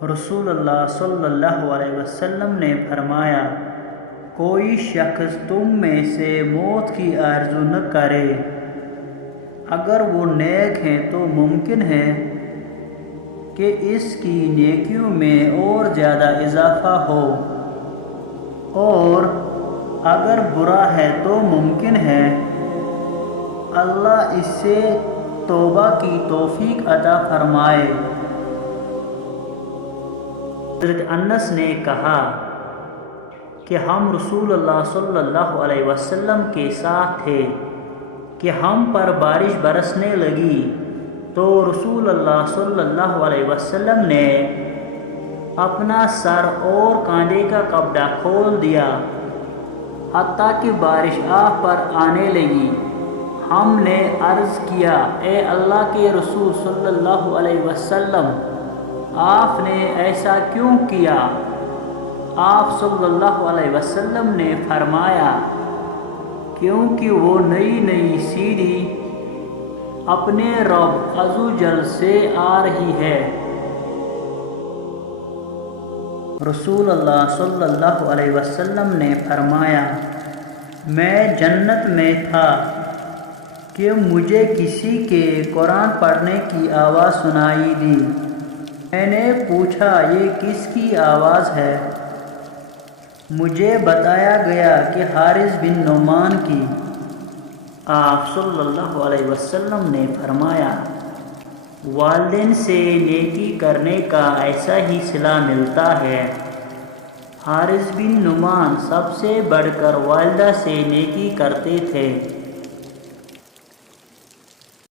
رسول اللہ صلی اللہ علیہ وسلم نے فرمایا، کوئی شخص تم میں سے موت کی آرزو نہ کرے، اگر وہ نیک ہیں تو ممکن ہے کہ اس کی نیکیوں میں اور زیادہ اضافہ ہو، اور اگر برا ہے تو ممکن ہے اللہ اس سے توبہ کی توفیق عطا فرمائے۔ حضرت انس نے کہا کہ ہم رسول اللہ صلی اللہ علیہ وسلم کے ساتھ تھے کہ ہم پر بارش برسنے لگی تو رسول اللہ صلی اللہ علیہ وسلم نے اپنا سر اور کاندھے کا کپڑا کھول دیا حتیٰ کہ بارش آپ پر آنے لگی۔ ہم نے عرض کیا، اے اللہ کے رسول صلی اللہ علیہ وسلم، آپ نے ایسا کیوں کیا؟ آپ صلی اللہ علیہ وسلم نے فرمایا، کیونکہ وہ نئی نئی سیڑھی اپنے رب عزوجل سے آ رہی ہے۔ رسول اللہ صلی اللہ علیہ وسلم نے فرمایا، میں جنت میں تھا کہ مجھے کسی کے قرآن پڑھنے کی آواز سنائی دی۔ میں نے پوچھا، یہ کس کی آواز ہے؟ مجھے بتایا گیا کہ حارث بن نعمان کی۔ آپ صلی اللہ علیہ وسلم نے فرمایا، والدین سے نیکی کرنے کا ایسا ہی صلہ ملتا ہے۔ حارث بن نعمان سب سے بڑھ کر والدہ سے نیکی کرتے تھے۔